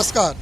नमस्कार.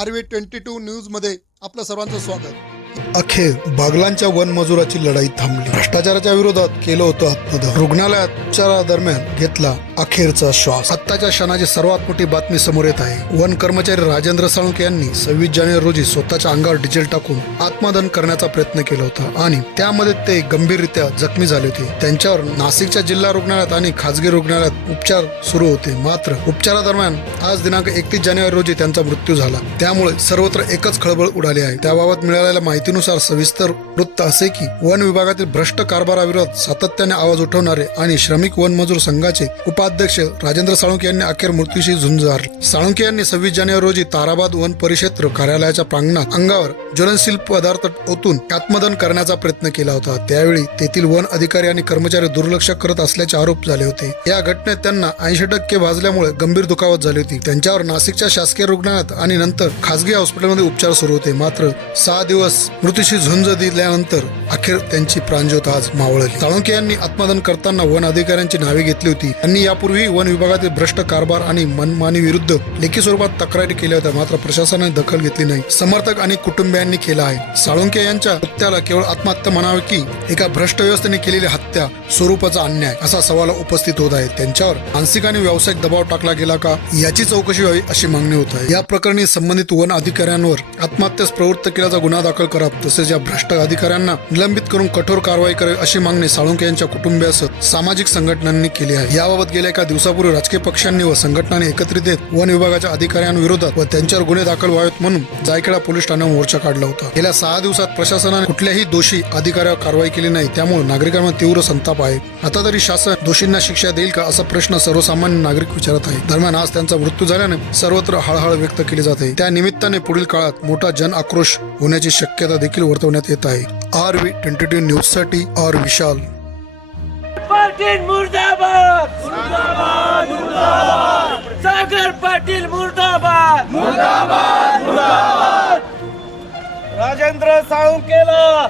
R V twenty to न्यूजमध्ये आपलं सर्वांचं स्वागत. अखेर बागलांच्या वन मजुराची लढाई थांबली. भ्रष्टाचाराच्या विरोधात केलं होतं आत्मदहन रुग्णालयात उपचारादरम्यान घेतला अखेरचा श्वास. आत्ताच्या क्षणाची सर्वात मोठी बातमी समोर येत आहे. वन कर्मचारी राजेंद्र साळुंके यांनी सव्वीस जानेवारी रोजी स्वतःच्या अंगावर डिझेल टाकून आत्मदहन करण्याचा प्रयत्न केला होता आणि त्यामध्ये ते गंभीररित्या जखमी झाले होते. त्यांच्यावर नाशिकच्या जिल्हा रुग्णालयात आणि खासगी रुग्णालयात उपचार सुरू होते. मात्र उपचारादरम्यान आज दिनांक एकतीस जानेवारी रोजी त्यांचा मृत्यू झाला. त्यामुळे सर्वत्र एकच खळबळ उडाली आहे. त्याबाबत मिळालेल्या माहितीनुसार सविस्तर वृत्त असे की वन विभागातील भ्रष्ट कारभाराविरोधात सातत्याने आवाज उठवणारे आणि श्रमिक वन मजूर संघाचे उपाध्यक्ष राजेंद्र साळुंके यांनी अखेर मृत्यूशी झुंजार. साळुंके यांनी सव्वीस जानेवारी रोजी ताराबाद वन परिक्षेत्र कार्यालयाच्या प्रांगणात अंगावर ज्वलनशील पदार्थ ओतून आत्मदन करण्याचा प्रयत्न केला होता. त्यावेळी तेथील वन अधिकारी आणि कर्मचारी दुर्लक्ष करत असल्याचे आरोप झाले होते. या घटनेत त्यांना ऐंशी टक्के भाजल्यामुळे गंभीर दुखावत झाली होती. त्यांच्यावर नाशिकच्या शासकीय रुग्णालयात आणि नंतर खासगी हॉस्पिटलमध्ये उपचार सुरू होते. मात्र सहा दिवस मृत्यूशी झुंज दिल्यानंतर अखेर त्यांची प्राणज्योत आज मावळली. साळुंके यांनी आत्मदन करताना वन अधिकाऱ्यांची नावे घेतली होती. त्यांनी यापूर्वी वन विभागातील भ्रष्ट कारभार आणि मनमानी विरुद्ध लेखी स्वरूपात तक्रारी केल्या होत्या. मात्र प्रशासनाने दखल घेतली नाही. समर्थक आणि कुटुंबियांनी केला आहे. साळुंके यांच्या हत्याला केवळ आत्महत्या म्हणावे की एका भ्रष्ट व्यवस्थेने केलेली हत्या स्वरूपाचा अन्याय असा सवाल उपस्थित होत आहे. त्यांच्यावर मानसिक आणि व्यावसायिक दबाव टाकला गेला का? याची चौकशी व्हावी अशी मागणी होत आहे. या प्रकरणी संबंधित वन अधिकाऱ्यांवर आत्महत्यास प्रवृत्त केल्याचा गुन्हा दाखल करा तसेच या भ्रष्ट अधिकाऱ्यांना निलंबित करून कठोर कारवाई करावी अशी मागणी साळुंके यांच्या कुटुंबियासह सामाजिक संघटनांनी केली आहे. याबाबत गेल्या एका दिवसापूर्वी राजकीय पक्षांनी व संघटनांनी एकत्रित येत वन विभागाच्या अधिकाऱ्यांविरोधात व त्यांच्यावर गुन्हे दाखल व्हावेत म्हणून जायखेडा पोलीस ठाण्यावर मोर्चा काढला होता. गेल्या सहा दिवसात प्रशासनाने कुठल्याही दोषी अधिकाऱ्यावर कारवाई केली नाही. त्यामुळे नागरिकांमध्ये तीव्र संताप आहे. आता तरी शासन दोषींना शिक्षा देईल का असा प्रश्न सर्वसामान्य नागरिक विचारत आहे. दरम्यान आज त्यांचा मृत्यू झाल्याने सर्वत्र हळहळ व्यक्त केली जाते. त्या निमित्ताने पुढील काळात मोठा जन आक्रोश होण्याची शक्यता देखील वर्तवण्यात येत आहे. आर व्ही ट्वेंटी टू न्यूजसाठी आर विशाल. पाटील मुर्दाबाद! मुर्दाबाद मुर्दाबाद! सागर पाटील मुर्दाबाद! मुर्दाबाद मुर्दाबाद! राजेंद्र साळुंकेला!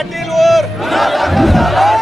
पाटील वर